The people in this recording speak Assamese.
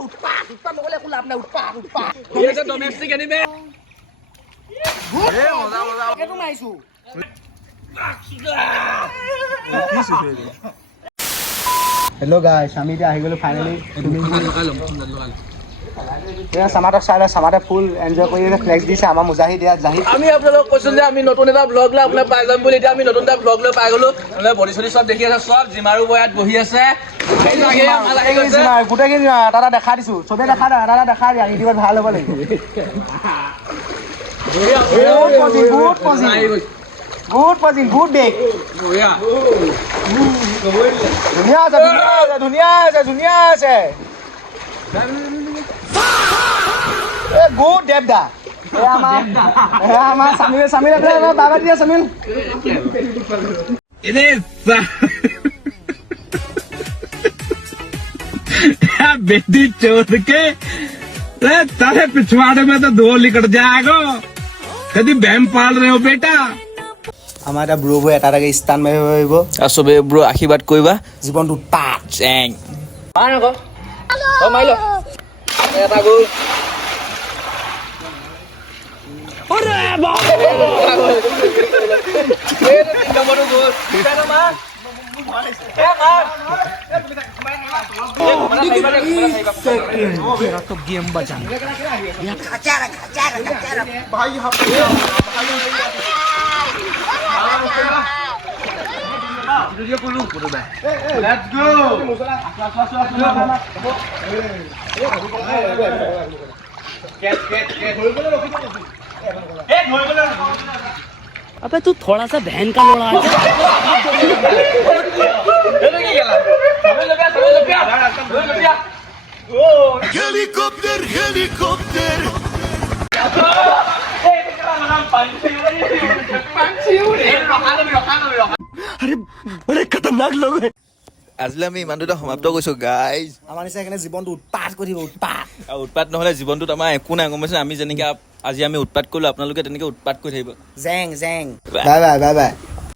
উৎপাত নহ'লে একো লাভ নাই উৎপাত ডমেষ্টিক এনিমে কেটো মাৰিছো হেল্ল' গাইছ আমি এতিয়া আহি গ'লো ফাইনেলি চামাৰক চাই লওঁ চামাৰে ফুল এনজয় কৰি ফ্লেক্স দিছে আমাৰ মুজাহি দিয়া জাহিদ আমি আপোনালোকক কৈছো যে আমি নতুন এটা ব্লগ লৈ আপোনাক পাই যাম বুলি এতিয়া আমি নতুন এটা ব্লগ লৈ পাই গ'লো বডি চডি চব দেখি আছে চব জিমাৰু বয়াত বহি আছে গোটেইখিনি দাদা দেখা দিছো চবে দেখা দাদা দেখা দিয়া ইউটিউবত ভাল হ'ব লাগিব গুড পজিং গুড বেক ধুনীয়া আছে গুড দেৱদা আমাৰ চামিল বাবা দিয়া চামিল बेटी चोद के तारे पिछवाड़े में तो धो लिकट जाएगा कभी बहम पाल रहे हो बेटा আমাৰ এটা ব্ৰ এটা এটাকে স্থান মাৰিব পাৰিব আৰু চবে ব্ৰ আশীৰ্বাদ কৰিবা জীৱনটো পাত চেং মাৰ আকৌ মাৰি ল এটা গ'ল गेम बचा Let's go! अबे तू थोड़ा सा बहन का लोड़ा है हेलीकॉप्टर हेलीकॉप्टर अरे बड़े खतरनाक लोग हैं আজিলৈ আমি ইমান দুটা সমাপ্ত কৰিছো গাইজ আমাৰ নিচিনা সেইকাৰণে জীৱনটো উৎপাত কৰিব উৎপাত আৰু উৎপাত নহ'লে জীৱনটোত আমাৰ একো নাই গম পাইছে আমি যেনেকৈ আজি আমি উৎপাত কৰিলোঁ আপোনালোকে তেনেকৈ উৎপাত কৰি থাকিব জেং বাই বাই